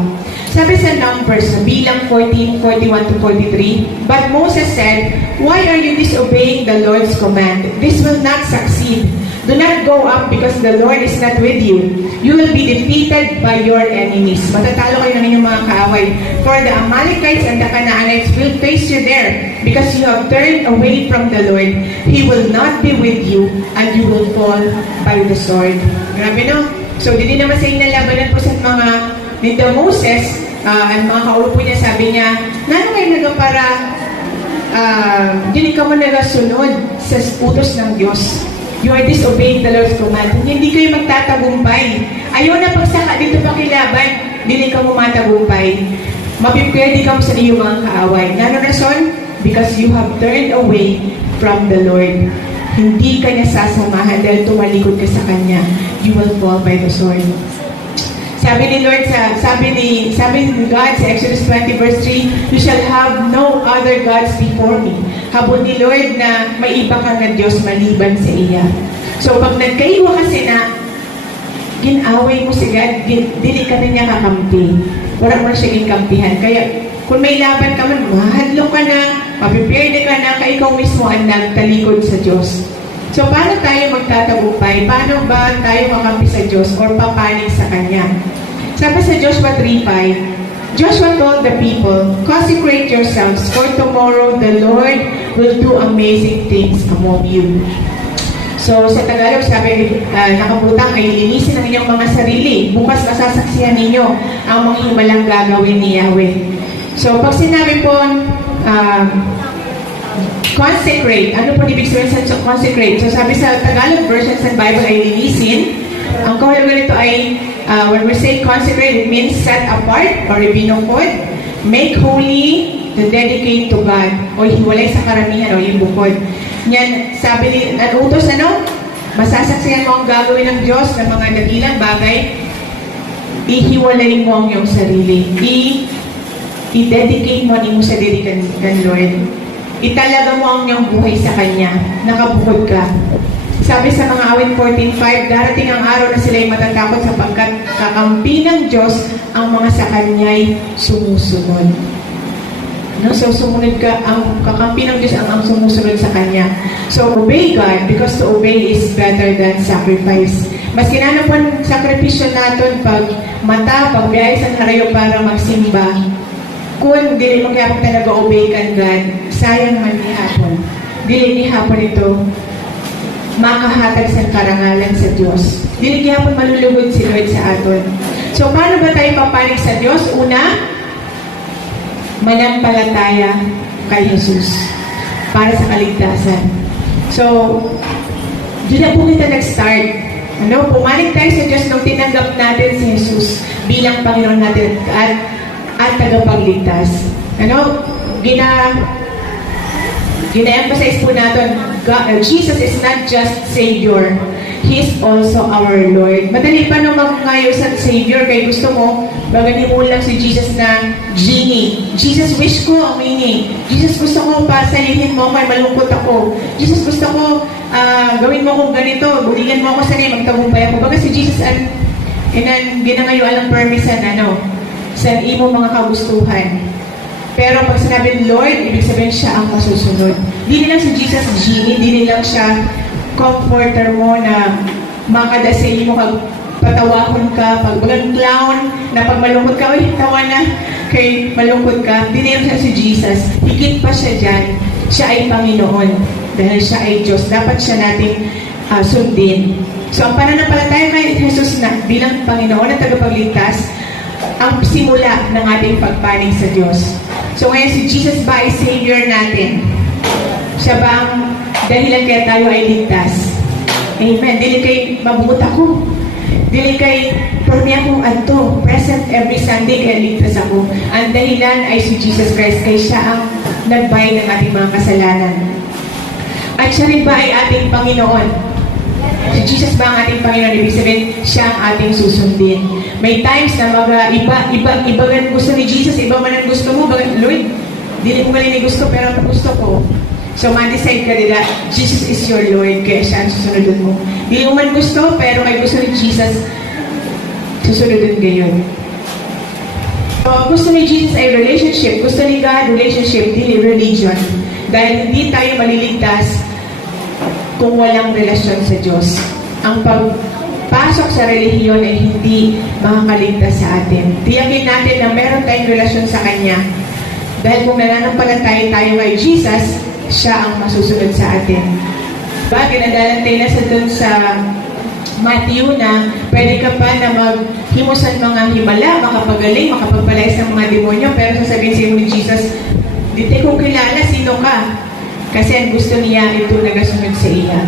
Sabi sa Numbers, sa bilang 14:41-43, but Moses said, why are you disobeying the Lord's command? This will not succeed. Do not go up because the Lord is not with you. You will be defeated by your enemies. Matatalo kayo ng inyong mga kaaway. For the Amalekites and the Canaanites will face you there because you have turned away from the Lord. He will not be with you and you will fall by the sword. Grabe no? So, hindi naman sa inalabanan po sa mga nito Moses, ang mga kaupo niya, sabi niya, nano kayo naga para hindi ka man nagasunod sa utos ng Diyos. You are disobeying the Lord's command. Hindi kayo magtatagumpay. Ayaw na pagsaka dito pakilaban, hindi ka mo matagumpay. Mapipwede ka mo sa iyong mga kaaway. Nano rason? Because you have turned away from the Lord. Hindi ka niya sasamahan dahil tumalikod ka sa Kanya. You will fall by the sword. Sabi ni Lord, sabi ni God sa Exodus 20 verse 3, you shall have no other gods before me. Habon ni Lord na may iba ka na Diyos maliban sa iya. So pag nagkaiwa kasi na ginaway mo si God, dili ka na niya kakampi. Wala mo siya ginkampihan. Kaya kung may laban ka man, mahadlo ka na, mapipirde ka na, kaya ikaw mismo ang nagtalikod sa Diyos. So, paano tayo magtatagumpay? Paano ba tayo makampi sa Diyos or papanig sa Kanya? Sabi sa Joshua 3:5, Joshua told the people, consecrate yourselves, for tomorrow the Lord will do amazing things among you. So, sa Tagalog, sabi, nakabutang ay linisin ang inyong mga sarili. Bukas masasaksihan ninyo ang mga himalang gagawin ni Yahweh. So, pag sinabi po, consecrate. Ano po ibig sabihin sa consecrate? So sabi sa Tagalog versions ng Bible ay linisin. Ang kahulugan nito ay when we say consecrate, it means set apart or ibinukod. make holy, to dedicate to God, o hiwalay sa karamihan, o yung bukod. Yan, sabi ni, nagutos, masasaksihan mo ang gagawin ng Diyos ng mga dakilang bagay, ihiwalay mo ang iyong sarili. I-dedicate mo ang imo sarili kan Lord. Italaga mo ang iyong buhay sa Kanya. Nakabukod ka. Sabi sa mga awit 14:5, darating ang araw na sila'y matatakot sapagkat kakampi ng Diyos ang mga sa Kanya'y sumusunod. No? So, sumunod ka, ang kakampi ng Diyos ang sumusunod sa Kanya. So, obey God because to obey is better than sacrifice. Mas kinanapan sakripisyo natin pag pagbiyay sa harayo para magsimba. Kung dili mo kaya talaga obey kan God, sayang man ni hapon. Dili ni hapon ito makahatag sa karangalan sa Diyos. Dili ni hapon malulugod si Lord sa aton. So, paano ba tayo papanig sa Diyos? Una, manampalataya kay Jesus para sa kaligtasan. So, doon na po kita nag-start. Pumanig tayo sa Diyos nung tinanggap natin si Jesus bilang Panginoon natin at tagapagligtas. Gina-emphasize po natin, Jesus is not just Savior. He is also our Lord. Madali pa nung mag-ngayon sa Savior, kaya gusto mo, magaling mo lang si Jesus na genie. Jesus, wish ko ang meaning. Jesus, gusto ko pasalihin mo kay malungkot ako. Jesus, gusto ko gawin mo kong ganito. Buligan mo ako sa niya, magtagumpay ako. Baga si Jesus, ginangayo alang permisan, sa imo mga kagustuhan. Pero pag sinabi Lord, ibig sabihin siya ang masusunod. Di lang si Jesus genie, di lang siya comforter mo na makadasay mo kag patawakon ka, pag bagang clown, na pag malungkot ka, tawa na, kay malungkot ka, di lang siya si Jesus. Higit pa siya dyan, siya ay Panginoon. Dahil siya ay Diyos, dapat siya nating sundin. So, ang pananampalataya kay Jesus na bilang Panginoon at tagapagligtas, ang simula ng ating pagpanig sa Diyos. So ngayon si Jesus ba ay Savior natin? Siya ba ang dahilan kaya tayo ay ligtas? Amen. Dili kay mabuot ako. Dili kay pormi akong adto. Present every Sunday kaya ligtas ako. Ang dahilan ay si Jesus Christ kaya siya ang nagbayad ng ating mga kasalanan. At siya rin ba ay ating Panginoon? Si Jesus ba ang ating Panginoon? Ibig sabihin, siya ang ating susundin. May times na iba gan gusto ni Jesus, iba man ang gusto mo. Lord, dili mo galing gusto, pero gusto ko. So, man-decide ka nila, Jesus is your Lord, kaya siya ang susunodin mo. Dili mo man gusto, pero kay gusto ni Jesus, susunodin gayon. So, gusto ni Jesus ay relationship. Gusto ni God, relationship, dili religion. Dahil hindi tayo maliligtas kung walang relasyon sa Diyos. Ang pagpasok sa relihiyon ay hindi makakaligtas sa atin. Tiyakin natin na meron tayong relasyon sa Kanya. Dahil kung nananampalataya tayo kay Jesus, siya ang masusunod sa atin. Ginadalantay na sa dun sa Matthew na pwede ka pa na maghimusan mga himala, makapagaling, makapagpalayas ng mga demonyo, pero sasabihin sa'yo ni Jesus, di ko kilala, sino ka? Kasi ang gusto niya ito nagasunod sa iya.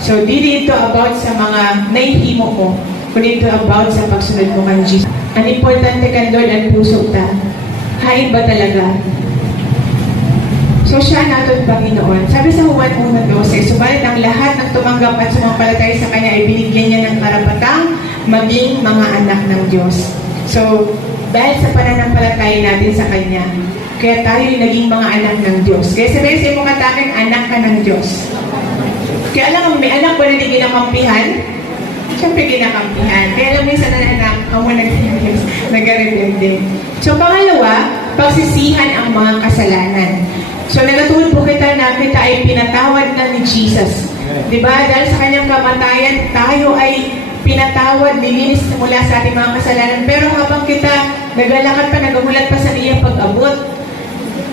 So, di dito about sa mga naihimo mo, kundi ito about sa pagsunod mo kay Jesus. Ang importante kan Lord ang puso ta. Hain ba talaga? So, siya natin Panginoon. Sabi sa Juan 1:12, subalit ang lahat ng tumanggap at sumampalataya sa Kanya ay binigyan niya ng karapatang maging mga anak ng Diyos. So, dahil sa pananampalataya natin sa Kanya, kaya tayo'y naging mga anak ng Diyos. Kaya sabihin sa mga tanging anak ka ng Diyos. Kaya alam mo, may anak ba na hindi ginakampihan? Siyempre ginakampihan. Kaya alam mo yung sana anak, ang nag-rebelde. So pangalawa, pagsisihan ang mga kasalanan. So nagatuloy po kita na kita ay pinatawad na ni Jesus. Diba? Dahil sa kanyang kamatayan, tayo ay pinatawad, nilinis mula sa ating mga kasalanan. Pero habang kita naglalakad pa, nagagulat pa sa iya pag-abot,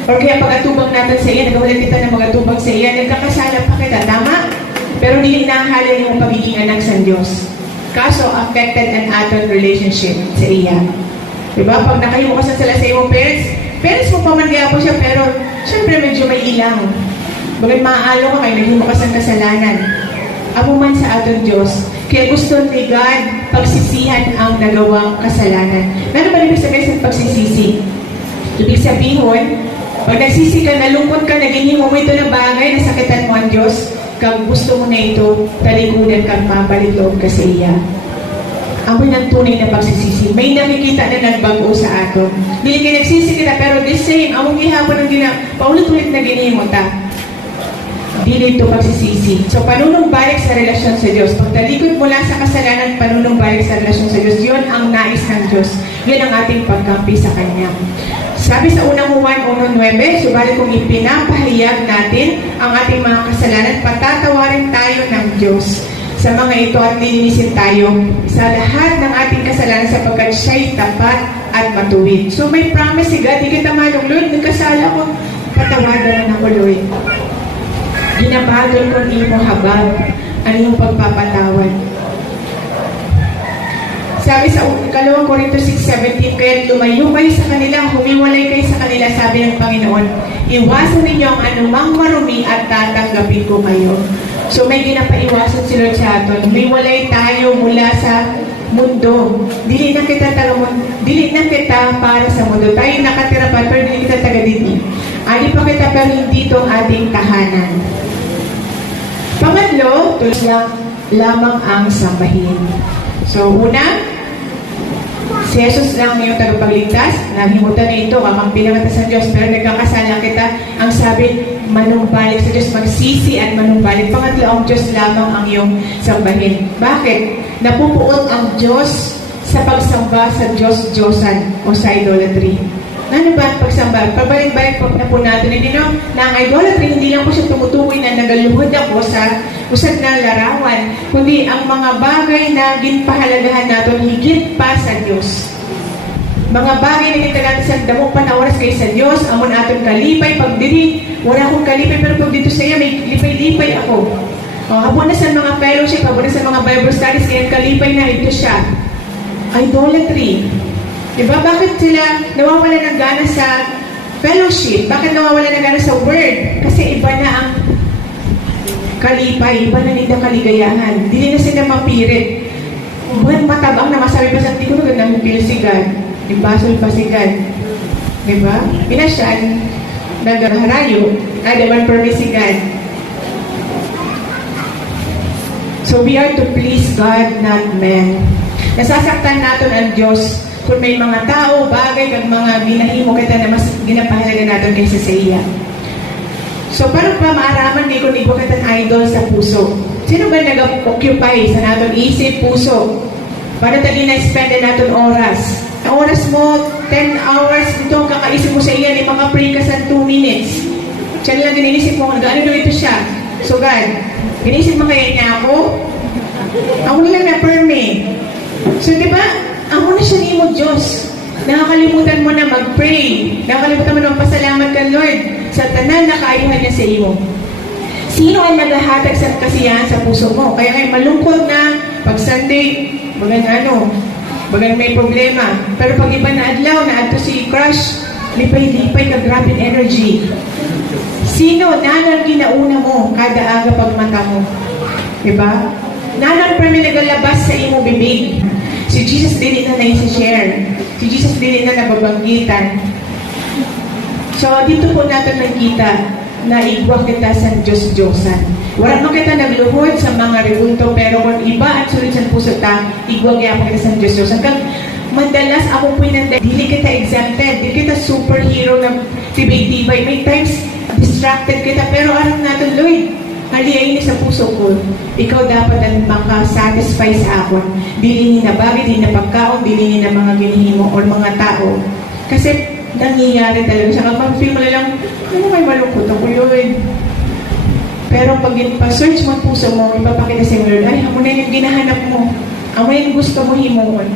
or kaya pag-atubang natin sa iya, nagawalan kita na mag-atubang sa iya, nagkakasala pa kita, tama? Pero hindi nahalin yung pagiging anak sa Diyos. Kaso, affected an aton relationship sa iya. Diba? Pag nakahimukasan sila sa iyong parents mo pa man po siya, pero syempre medyo may ilang. Bagay maaalo ka kayo, naghimukasan kasalanan. Amo man sa aton Diyos, kaya gusto ni God pagsisihan ang nagawang kasalanan. Ano ba ibig sabihin sa pagsisisi? Ibig sabihin, pag nagsisi ka, nalungkot ka, naging mo ito na bagay, nasakitan mo ang Diyos, kag gusto mo na ito, talikudan kang mabalik loob ka sa iya. Amoy ng tunay na pagsisisi. May nakikita na nagbago sa ato. Dili ka nagsisi kita, pero the same, among gihapon ng paulit-ulit na ginihimo ta. Dili ito pagsisisi. So, panunumbalik sa relasyon sa Diyos. Pagtalikod mula sa kasalanan, panunumbalik sa relasyon sa Diyos. Yun ang nais ng Diyos. Yun ang ating pagkampi sa Kanya. Sabi sa unang Juan 1:9, subalit kung ipinapahayag natin ang ating mga kasalanan, patatawarin tayo ng Diyos sa mga ito at lilinisin tayo sa lahat ng ating kasalanan sapagkat siya'y tapat at matuwid. So may promise si God, di kita malong, Lord, nagkasala ko, patawadan na ako, Lord. Ginabagal ko ang iyong habag, ang iyong pagpapatawad. Sabi sa 2 Korintos 6:17, kaya lumayo kayo sa kanila, humiwalay kayo sa kanila, sabi ng Panginoon, iwasan ninyo ang anumang marumi at tatanggapin ko kayo. So may ginapaiwasan si Lord sa aton. Humiwalay tayo mula sa mundo. Dili na kita para sa mundo. Tayo nakatira pa, pero dili kita taga dito. Ani pa kita, pero hindi ito ating tahanan. Pangatlo, tuloy lang lamang ang sambahin. So, una, si Jesus lang yung tagapagligtas. Nahimutan na ito, amang pinangatas sa Diyos, pero nagkakasala kita. Ang sabi, manumbalik sa Diyos, magsisi at manumbalik. Pangatlo, ang Diyos lamang ang iyong sambahin. Bakit? Napupuot ang Diyos sa pagsamba sa Diyos-Diyosan o sa idolatry. Ano ba ang pagsamba? Pabalik-balik na po natin. Hindi no, na ang idolatry, hindi lang po siya tumutukoy na nagaluhod ako sa usad na larawan, kundi ang mga bagay na ginpahalagahan natin higit pa sa Diyos. Mga bagay na kita natin sa damong panawaras kayo sa Diyos, amon aton kalipay, pag dili, wala akong kalipay, pero pag dito sa iya, may lipay-lipay ako. Habon na sa mga fellowship, habon na sa mga Bible studies, kaya kalipay na ito siya. Idolatry. Diba? Bakit sila nawawala ng gana sa fellowship? Bakit nawawala ng gana sa word? Kasi iba na ang kalipay, iba na nila kaligayahan. Dili na sila mapirit. Buwan matabang na masabi pa sa hindi ko na pili si God. Ibasol pa si God. Diba? Pinasyan, nagharayo, adaman permit si God. So we are to please God, not men. Nasasaktan natin ang Diyos kung may mga tao, bagay, kag mga ginahimo kita na mas ginapahalaga natin kaysa sa iya. So, paano pa maaraman di kung ibo kita idol sa puso? Sino ba nag-occupy sa natin isip, puso? Para tayo na-spend na natin oras. Ang oras mo, 10 hours, ito ang kakaisip mo sa iya, ni mga pray ka sa 2 minutes. Siya lang giniisip mo, ano ito siya? So, God, giniisip mo kaya niya ako? Ako lang na-permit. So, di ba? Ako na siya ni mo, Diyos. Nakakalimutan mo na mag-pray. Nakakalimutan mo na magpasalamat ka, Lord, sa tanan na kaayuhan niya sa iyo. Sino ang naghahatag sa kasiyahan sa puso mo? Kaya ngayon malungkot na pag Sunday, bagan may problema. Pero pag iba na adlaw, na adto si crush, lipay-lipay ka, grabe energy. Sino? Nanan ginauna mo kada aga pag mata mo. Diba? Nanan pa may nagalabas sa imo bibig. Si Jesus din na na-share. Si Jesus din na nababanggitan. So, dito po natin nakita na igwa kita sa Diyos-Diyosan. Wala mo kita nagluhod sa mga rebulto, pero kung iba at sulit sa puso ta, igwa kaya kita sa Diyos-Diyosan. Kag madalas ako po dili kita exempted, dili kita superhero na tibay-tibay. May times distracted kita, pero alam natin, Lord, haliay ni sa puso ko, ikaw dapat ang makasatisfy sa akon. Dili ni na bagay, dili na pagkaon, dili ni na mga ginihimo o mga tao. Kasi nangyayari talaga siya. Kapag feel mo lang, ano may malungkot ako, Lord. Pero pag pa-search mo ang puso mo, ipapakita sa Lord, ay, amo na yung ginahanap mo. Amo na yung gusto mo himoon.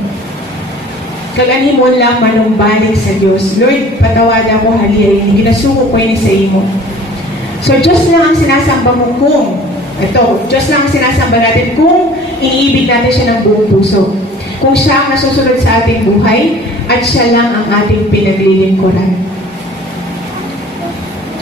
Kaganhimon lang manumbalik sa Diyos. Lord, patawad ako, haliay, ginasuko ko yun sa imo. So, Diyos lang ang sinasamba mo kung, Diyos lang ang sinasamba natin kung iniibig natin siya ng buong puso. Kung siya ang nasusunod sa ating buhay, at siya lang ang ating pinaglilingkuran.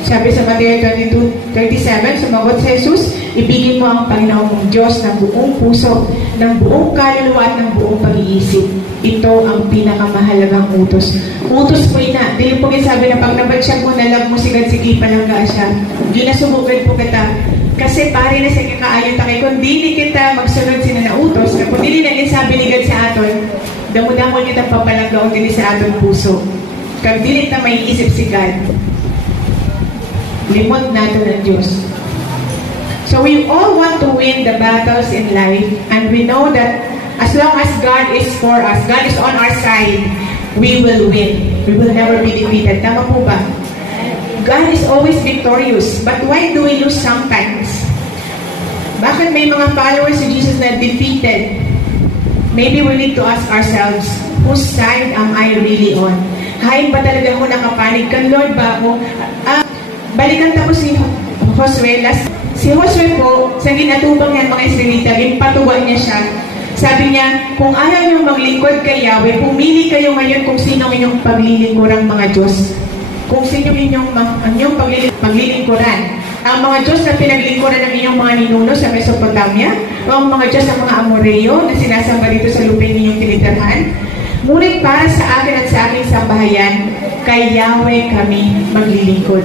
Sabi sa Mateo 22:37, sumagot si Jesus, ibigin mo ang Panginoon mong Diyos ng buong puso, ng buong kaluluwa at ng buong pag-iisip. Ito ang pinakamahalagang utos. Utos po ina. Dili po sabi na pag nabadsyak mo, nalag mo sigad sige palangga siya. Ginasubugad po kita. Kasi pare na sa kakaayon takay, kung dili kita magsunod sina na utos, kung dili na sabi ni God sa aton, damo-damo kita papalanggaon dili sa aton puso. Kag dili na may isip si God. Limot natin ang Diyos. So we all want to win the battles in life, and we know that as long as God is for us, God is on our side, we will win. We will never be defeated. Tama po ba? God is always victorious. But why do we lose sometimes? Bakit may mga followers of Jesus na defeated? Maybe we need to ask ourselves, whose side am I really on? Hain ba talaga ako nakapanig? Kan Lord ba ako? Balikan tapos si Josue. Si Josue po, sa ginatubang niya mga Israelita, ginpatuwa niya siya. Sabi niya, kung ayaw niyong maglingkod kay Yahweh, pumili kayo ngayon kung sino ang inyong paglilingkurang mga Diyos. Kung sino inyong paglilingkuran. Ang mga Diyos na pinaglingkuran ng inyong mga ninuno sa Mesopotamia, o ang mga Diyos ng mga Amoreo na sinasamba dito sa lupin ninyong tinitirhan. Ngunit para sa akin at sa aking sambahayan, kay Yahweh kami maglilingkod.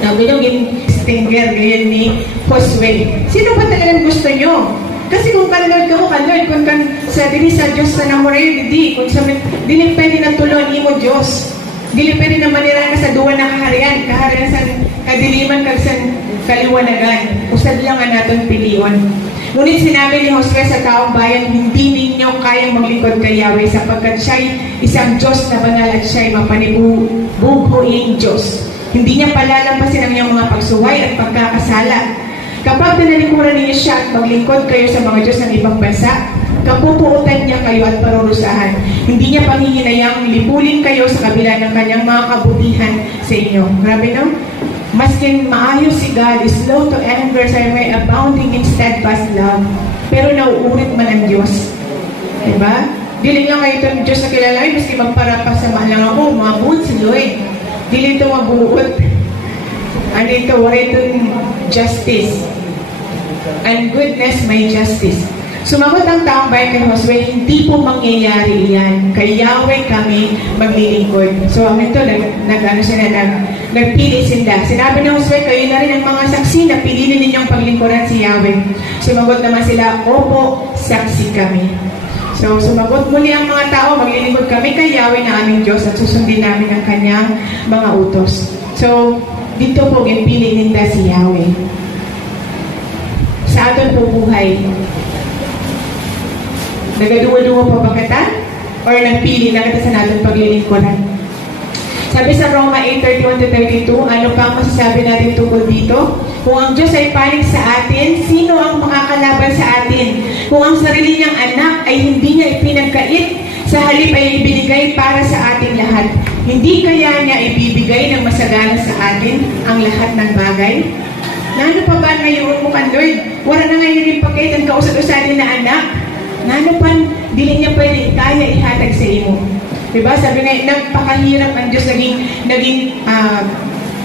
Now, binugin stinger ngayon ni Josue. Sino ba talagang gusto nyo? Kasi kung kanlord ka mo, kanlord, kung kan sa dili sa Diyos na namurayo, kung sa dili pwede na tulon mo Diyos. Dili pwede na manira ka sa duwa na kaharian sa kadiliman kag sa kaliwanagan. Usad lang nga natin pilion. Ngunit sinabi ni Josue sa taong bayan, hindi ninyo kayang maglingkod kay Yahweh sapagkat siya'y isang Diyos na banal at siya'y mapanibubuhuing Diyos. Hindi niya palalampasin ang iyong mga pagsuway at pagkakasala. Kapag tinalikuran ninyo siya at maglingkod kayo sa mga Diyos ng ibang bansa, kapupuutan niya kayo at parurusahan. Hindi niya panghihinayang lipulin kayo sa kabila ng kanyang mga kabutihan sa inyo. Grabe no? Maskin maayos si God, is slow to anger, may abounding in steadfast love. Pero nauulit man ang Diyos. Diba? Dili lang kayo itong Diyos na kilala, maski magparapas sa lang ako, mga buod si Lloyd. Dili ito mabuot. Ano ito, wala itong justice. And goodness may justice. Sumagot ang taong bayan kay Josue, hindi po mangyayari iyan. Kay Yahweh kami maglilingkod. So ang ito, nagpili sila. Sinabi ni Josue, kayo na rin ang mga saksi na pilinin ninyong paglingkuran si Yahweh. Sumagot naman sila, opo, saksi kami. So, sumagot muli ang mga tao, maglilingkod kami kay Yahweh na aming Diyos at susundin namin ang kanyang mga utos. So, dito po, ginpili nila si Yahweh. Sa aton po buhay, nagaduwa-duwa pa ba kita? Or nagpili na kita sa natin paglilingkuran? Sabi sa Roma 8:31-32, ano pa ang masasabi natin tungkol dito? Kung ang Diyos ay panig sa atin, sino ang makakalaban sa atin? Kung ang sarili niyang anak ay hindi niya ipinagkait, sa halip ay ibinigay para sa ating lahat, hindi kaya niya ibibigay ng masagana sa atin ang lahat ng bagay? Nano pa ba ngayon mo kan Lord? Wala na ngayon yung pagkait ang kausad-usadin na anak? Nano pa, dili niya pwede kaya ihatag sa imo? Diba? Sabi nga, nagpakahirap ang Diyos,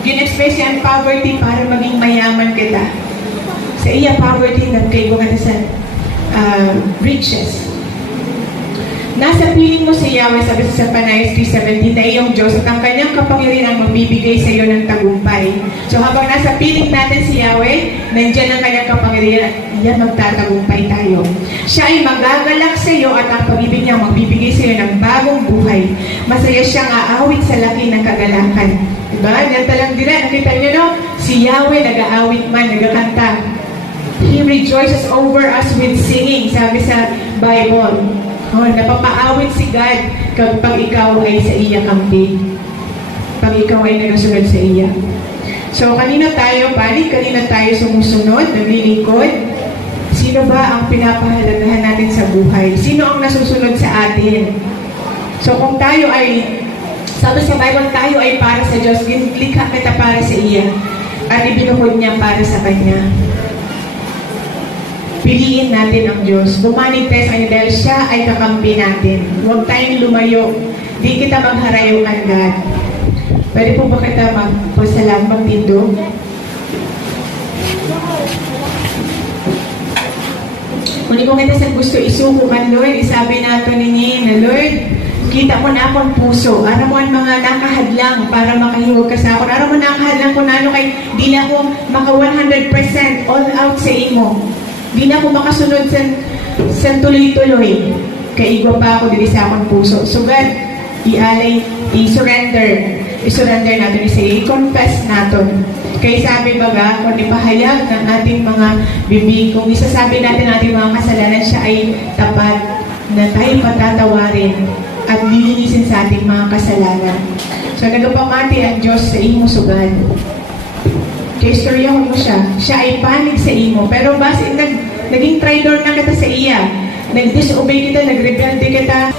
gin-express niya ang poverty para maging mayaman kita. Sa iya, poverty, nagkaibukan sa riches. Nasa piling mo si Yahweh, sabi sa Panayas 3:17, na iyong Diyos at ang kanyang kapangyarihan ang magbibigay sa iyo ng tagumpay. So habang nasa piling natin si Yahweh, nandiyan ang kanyang kapangyarihan, yan magtatagumpay tayo. Siya ay magagalak sa iyo at ang pag-ibig niya magbibigay sa iyo ng bagong buhay. Masaya siyang aawit sa laki ng kagalakan. Diba? Yan talang dila, nakita niyo no? Si Yahweh nag-aawit man, nagkakanta. He rejoices over us with singing, sabi sa Bible. Oh, napapaawit si God kapag ikaw ay sa iya kampi. Pag ikaw ay nagasunod sa iya. So, kanina tayo, balik, kanina tayo sumusunod, naglilingkod. Sino ba ang pinapahalagahan natin sa buhay? Sino ang nasusunod sa atin? So, kung tayo ay, sabi sa Bible, tayo ay para sa Diyos, likha kita para sa iya. At ibinuhod niya para sa Kanya. Piliin natin ang Diyos. Bumanig tayo sa Kanya dahil siya ay kakampi natin. Huwag tayong lumayo. Di kita magharayo ang God. Pwede po ba kita magpasalamat magtindog? Kung di ko kita sa gusto isuko man, Lord, isabi nato ninyo na, Lord, kita mo na akong puso. Aram mo ang mga nakahadlang para makahiwag ka sa ako. Aram mo nakahadlang kung ano kay di na ako maka 100% all out sa imo. Di na ako makasunod sa tuloy-tuloy. Kaigwa pa ako dili sa akong puso. So God, i-surrender natin sa i-confess natin. Kaya sabi baga, kung ipahayag ng ating mga bibig, kung isasabi natin ating mga kasalanan, siya ay tapat na tayo patatawarin at lilinisin sa ating mga kasalanan. So nagapamati ang Diyos sa imo sugad. Kaya istorya mo siya. Siya ay panig sa imo. Pero base naging traidor na kita sa iya. Nag-disobey kita, nag-rebelde kita,